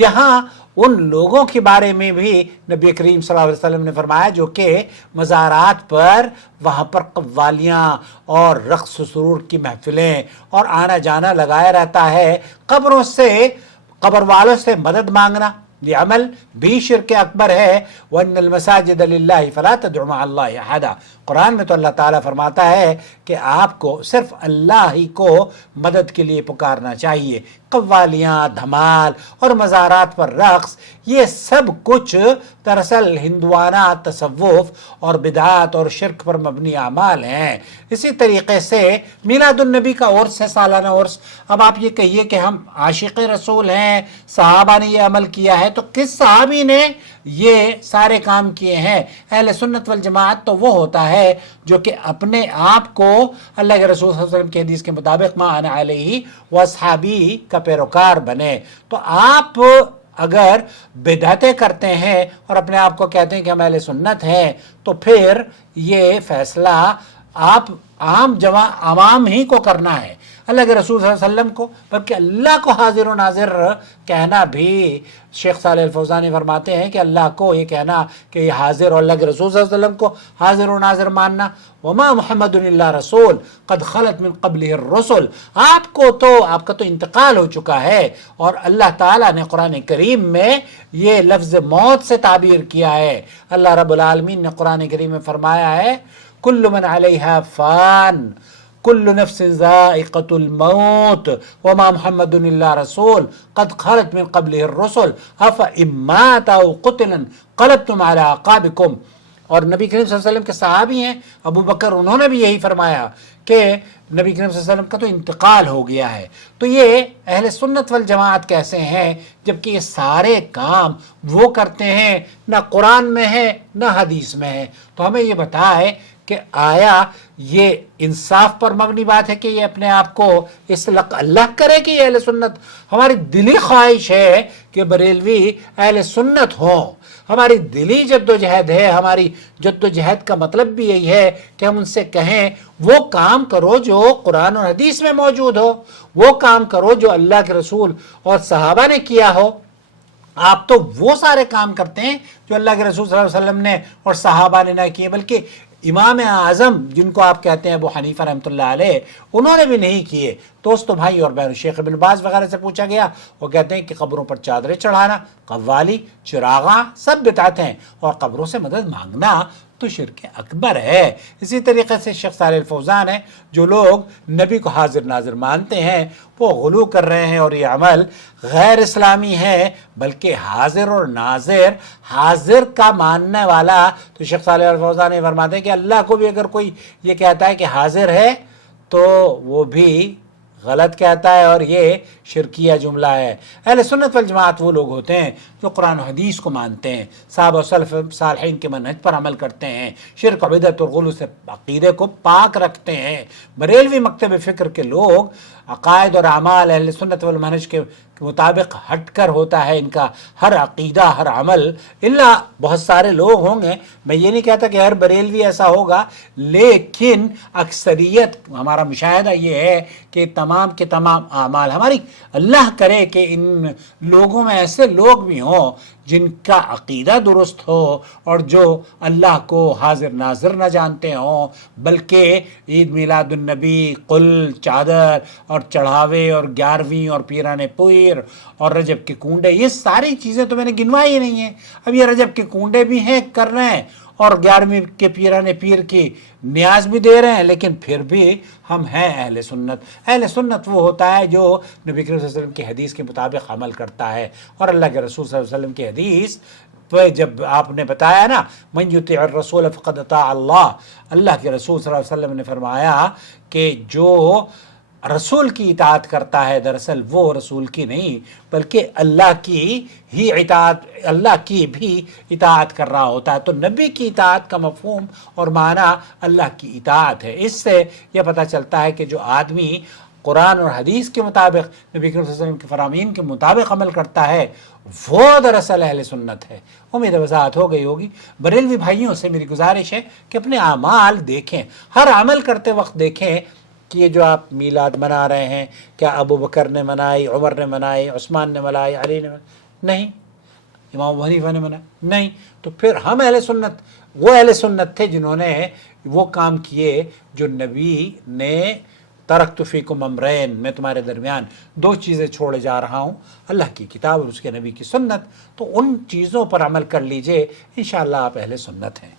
یہاں ان لوگوں کے بارے میں بھی نبی کریم صلی اللہ علیہ وسلم نے فرمایا جو کہ مزارات پر وہاں پر قوالیاں اور رقص و سرور کی محفلیں اور آنا جانا لگایا رہتا ہے، قبروں سے، قبر والوں سے مدد مانگنا، یہ عمل بھی شرک اکبر ہے۔ وَإِنَّ الْمَسَاجِدَ لِلَّهِ فَلَا تَدْعُوا مَعَ اللَّهِ أَحَدًا، قرآن میں تو اللہ تعالیٰ فرماتا ہے کہ آپ کو صرف اللہ ہی کو مدد کے لیے پکارنا چاہیے۔ قوالیاں، دھمال اور مزارات پر رقص، یہ سب کچھ دراصل ہندوانہ تصوف اور بدعات اور شرک پر مبنی اعمال ہیں۔ اسی طریقے سے میلاد النبی کا عرس ہے، سالانہ عرس۔ اب آپ یہ کہیے کہ ہم عاشق رسول ہیں، صحابہ نے یہ عمل کیا ہے، تو کس صحابی نے یہ سارے کام کیے ہیں؟ اہل سنت والجماعت تو وہ ہوتا ہے جو کہ اپنے آپ کو اللہ کے رسول صلی اللہ علیہ وسلم کی حدیث کے مطابق ما انا علیہ واصحابی کا پیروکار بنے۔ تو آپ اگر بدعتیں کرتے ہیں اور اپنے آپ کو کہتے ہیں کہ ہم اہل سنت ہیں، تو پھر یہ فیصلہ آپ عوام ہی کو کرنا ہے، اللہ کے رسول صلی اللہ علیہ وسلم کو، بلکہ اللہ کو حاضر و ناظر کہنا بھی، شیخ صالح الفوزانی فرماتے ہیں کہ اللہ کو یہ کہنا کہ یہ حاضر، اور اللہ کے رسول صلی اللہ علیہ وسلم کو حاضر و ناظر ماننا، وما محمد الا رسول قد خلت من قبلہ الرسل، آپ کا تو انتقال ہو چکا ہے، اور اللہ تعالیٰ نے قرآن کریم میں یہ لفظ موت سے تعبیر کیا ہے۔ اللہ رب العالمین نے قرآن کریم میں فرمایا ہے کل من علیہا فان کل نفس ذائقۃ الموت وما محمد الا رسول قد خلت من قبلہ الرسل افإن مات او قتل انقلبتم علی اعقابکم۔ اور نبی کریم صلی اللہ علیہ وسلم کے صحابی ہیں ابو بکر، انہوں نے بھی یہی فرمایا کہ نبی کریم صلی اللہ علیہ وسلم کا تو انتقال ہو گیا ہے۔ تو یہ اہل سنت والجماعت کیسے ہیں جبکہ یہ سارے کام وہ کرتے ہیں، نہ قرآن میں ہے نہ حدیث میں ہے؟ تو ہمیں یہ بتائے کہ آیا یہ انصاف پر مبنی بات ہے کہ یہ اپنے آپ کو اللہ کرے کہ یہ اہل سنت؟ ہماری دلی خواہش ہے کہ بریلوی اہل سنت ہوں، ہماری دلی جد و جہد ہے۔ ہماری جد و جہد کا مطلب بھی یہی ہے کہ ہم ان سے کہیں وہ کام کرو جو قرآن اور حدیث میں موجود ہو، وہ کام کرو جو اللہ کے رسول اور صحابہ نے کیا ہو۔ آپ تو وہ سارے کام کرتے ہیں جو اللہ کے رسول صلی اللہ علیہ وسلم نے اور صحابہ نے نہ کیے، بلکہ امام اعظم جن کو آپ کہتے ہیں ابو حنیفہ رحمۃ اللہ علیہ، انہوں نے بھی نہیں کیے۔ دوستو بھائی اور بہنوں، شیخ ابن باز وغیرہ سے پوچھا گیا، وہ کہتے ہیں کہ قبروں پر چادریں چڑھانا، قوالی، چراغاں سب بدعت ہیں، اور قبروں سے مدد مانگنا تو شرک اکبر ہے۔ اسی طریقے سے شیخ صالح الفوزان ہیں، جو لوگ نبی کو حاضر ناظر مانتے ہیں وہ غلو کر رہے ہیں، اور یہ عمل غیر اسلامی ہے، بلکہ حاضر اور ناظر، حاضر کا ماننے والا، تو شیخ صالح الفوزان نے فرماتے ہیں کہ اللہ کو بھی اگر کوئی یہ کہتا ہے کہ حاضر ہے تو وہ بھی غلط کہتا ہے، اور یہ شرکیہ جملہ ہے۔ اہل سنت والجماعت وہ لوگ ہوتے ہیں جو قرآن و حدیث کو مانتے ہیں، صحابہ و سلف صالحین کے منہج پر عمل کرتے ہیں، شرک و بدعت اور غلو سے عقیدے کو پاک رکھتے ہیں۔ بریلوی مکتب فکر کے لوگ عقائد اور اعمال اہل سنت والمنہج کے مطابق ہٹ کر ہوتا ہے ان کا ہر عقیدہ، ہر عمل، اللہ بہت سارے لوگ ہوں گے، میں یہ نہیں کہتا کہ ہر بریلوی ایسا ہوگا، لیکن اکثریت، ہمارا مشاہدہ یہ ہے کہ تمام کے تمام اعمال ہماری، اللہ کرے کہ ان لوگوں میں ایسے لوگ بھی ہوں جن کا عقیدہ درست ہو اور جو اللہ کو حاضر ناظر نہ جانتے ہوں، بلکہ عید میلاد النبی، قل، چادر اور چڑھاوے اور 11ویں اور پیران پیر اور رجب کے کنڈے، یہ ساری چیزیں تو میں نے گنوائی نہیں ہیں۔ اب یہ رجب کے کنڈے بھی ہیں کر رہے ہیں، اور 11ویں کے پیران پیر کی نیاز بھی دے رہے ہیں، لیکن پھر بھی ہم ہیں اہل سنت۔ اہل سنت وہ ہوتا ہے جو نبی کریم صلی اللہ علیہ وسلم کی حدیث کے مطابق عمل کرتا ہے، اور اللہ کے رسول صلی اللہ علیہ وسلم کی حدیث تو جب آپ نے بتایا نا من یطیع الرسول فقد اطاع اللہ، اللہ کے رسول صلی اللہ علیہ وسلم نے فرمایا کہ جو رسول کی اطاعت کرتا ہے دراصل وہ رسول کی نہیں بلکہ اللہ کی ہی اطاعت، اللہ کی بھی اطاعت کر رہا ہوتا ہے۔ تو نبی کی اطاعت کا مفہوم اور معنی اللہ کی اطاعت ہے۔ اس سے یہ پتہ چلتا ہے کہ جو آدمی قرآن اور حدیث کے مطابق نبی کریم صلی اللہ علیہ وسلم کے فرامین کے مطابق عمل کرتا ہے وہ دراصل اہل سنت ہے۔ امید وضاحت ہو گئی ہوگی۔ بریلوی بھائیوں سے میری گزارش ہے کہ اپنے اعمال دیکھیں، ہر عمل کرتے وقت دیکھیں کہ یہ جو آپ میلاد منا رہے ہیں، کیا ابو بکر نے منائی، عمر نے منائی، عثمان نے منائی، علی نے منائی؟ نہیں. امام ابو حنیفہ نے منع نہیں. تو پھر ہم اہل سنت وہ اہل سنت تھے جنہوں نے وہ کام کیے جو نبی نے ترکت فیکم امرین، میں تمہارے درمیان 2 چیزیں چھوڑے جا رہا ہوں، اللہ کی کتاب اور اس کے نبی کی سنت. تو ان چیزوں پر عمل کر لیجئے، انشاءاللہ آپ اہل سنت ہیں.